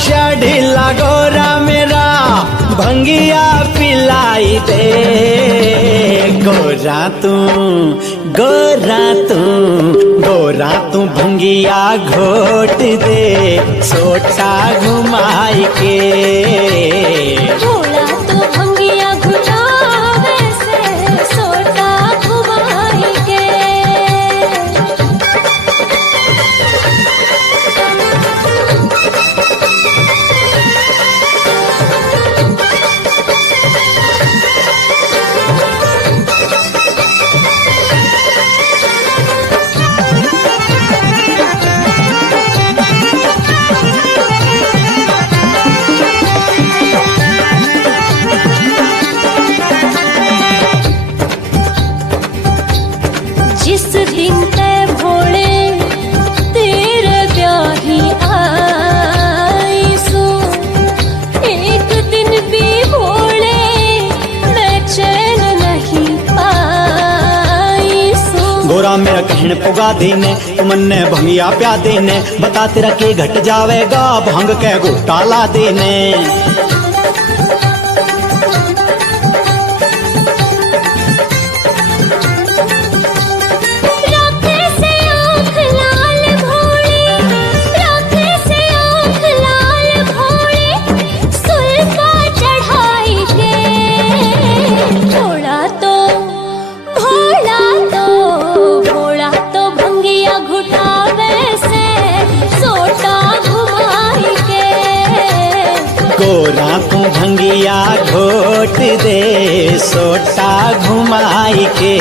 सा ढीला गोरा मेरा भंगिया पिलाई दे। गोरा तू गोरा तू गोरा तू भंगिया घोट दे सोटा घुमाई के। भोला तो भंगिया घुटावे से सोटा घुमाई के। जिस दिन तय भोले तेरे ब्याही आई सो, एक दिन भी भोले मैं चैन नहीं पाई सो। गोरा मेरा कहन पुगा देने तुमने भंगिया प्या देने, बता तेरा के घट जावेगा भंग के गोटा ला देने। गोरा तू भंगिया घोट दे सोटा घुमाई के।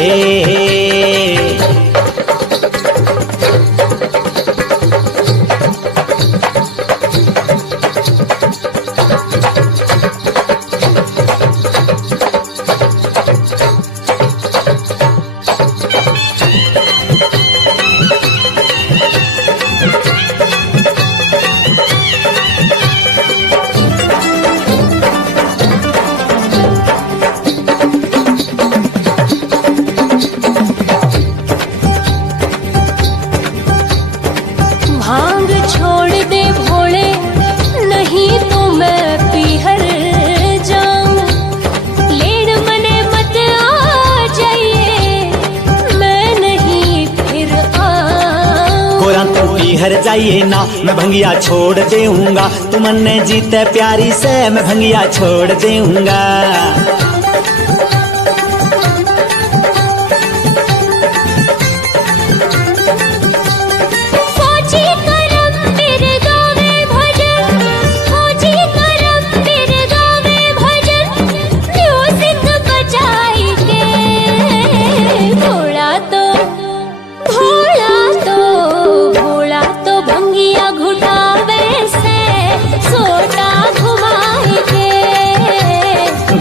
भांग छोड़ दे भोले नहीं तो मैं पीहर जाऊं। लेन मने मत आ जाइए मैं नहीं फिर आऊं। गोरा तू पीहर जाइए ना मैं भंगिया छोड़ देऊंगा, तुमने जीते प्यारी से मैं भंगिया छोड़ देऊंगा।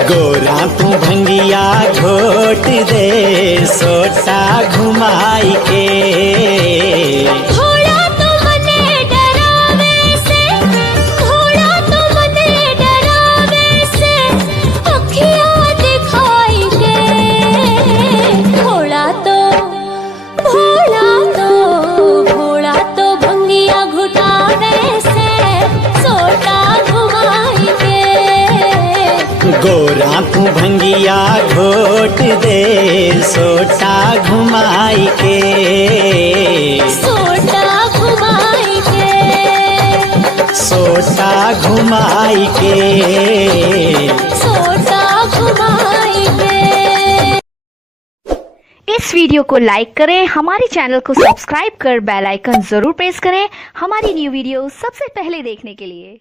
गोरा तू भंगिया घोट दे सोटा घुमाई के। भोला तो मने डरावे से, भोला तो मने डरावे से अखियां दिखाई के। भोला तो भंगिया घुटावे से सोटा घुमाई के। गोरा तू भंगिया घोट दे सोटा घुमाई के। सोटा घुमाई के। सोटा घुमाई के। सोटा घुमाई के। इस वीडियो को लाइक करें, हमारे चैनल को सब्सक्राइब कर बेल आइकन जरूर प्रेस करें हमारी न्यू वीडियो सबसे पहले देखने के लिए।